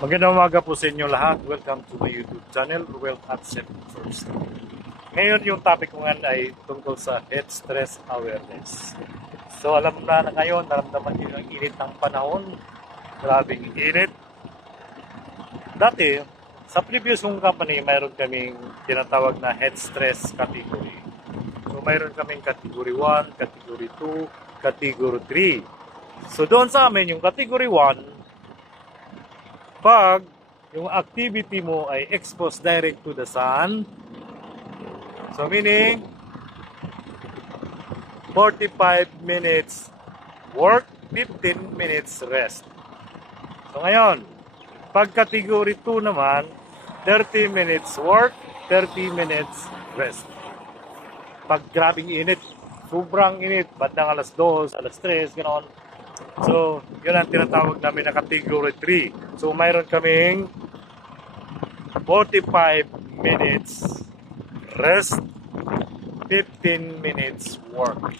Magandang umaga po sa inyo lahat. Welcome to my YouTube channel, Wealth at Safety First. Ngayon yung topic ko ngayon ay tungkol sa heat stress awareness. So alam na ngayon, naramdaman niyo ang init ng panahon. Grabing init. Dati, sa previous kong company, mayroon kaming tinatawag na heat stress category. So mayroon kaming category 1, category 2, category 3. So doon sa amin, yung category 1, pag yung activity mo ay exposed direct to the sun, so meaning 45 minutes work, 15 minutes rest. So ngayon, pag category 2 naman, 30 minutes work, 30 minutes rest. Pag grabing init, sobrang init, bandang alas 2, alas 3, ganoon. So, yun ang tinatawag namin na category 3. So, mayroon kaming 45 minutes rest, 15 minutes work.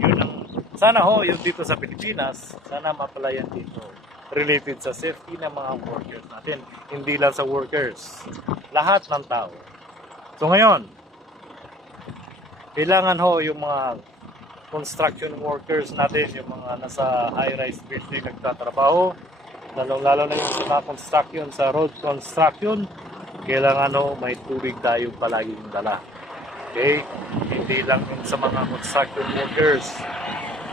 Yun ang, sana ho, yun dito sa Pilipinas, sana mapalayan dito. Related sa safety ng mga workers natin. Hindi lang sa workers. Lahat ng tao. So, ngayon, kailangan ho yung mga construction workers natin, yung mga nasa high-rise building nagtatrabaho, lalo na yung sa construction, sa road construction, kailangan may tubig tayo palaging dala. Okay? Hindi lang yung sa mga construction workers.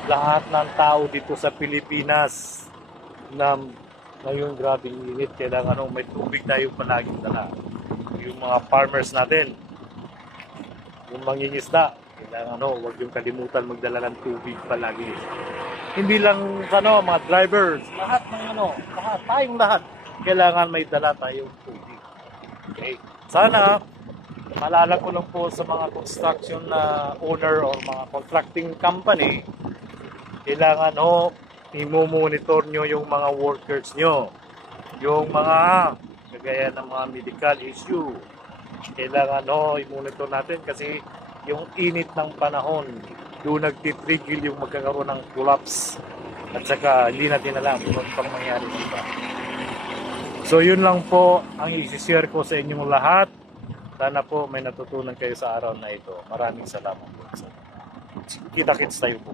Lahat ng tao dito sa Pilipinas na ngayon grabing init, kailangan may tubig tayo palaging dala. Yung mga farmers natin, yung mangingisda, kailangan huwag yung kalimutan magdala ng tubig palagi. Hindi lang mga drivers, lahat ng tayong lahat, kailangan may dala tayong tubig. Okay? Sana, malala ko lang po sa mga construction na owner or mga contracting company, kailangan i-monitor nyo yung mga workers nyo. Yung mga kagaya ng mga medical issue, kailangan i-monitor natin kasi yung init ng panahon, doon nagtitrigil yung magkakaroon ng collapse at saka hindi natin alam kung ano pang mangyari dito. So yun lang po ang i-share ko sa inyong lahat. Sana po may natutunan kayo sa araw na ito. Maraming salamat po. Kita-kits tayo po.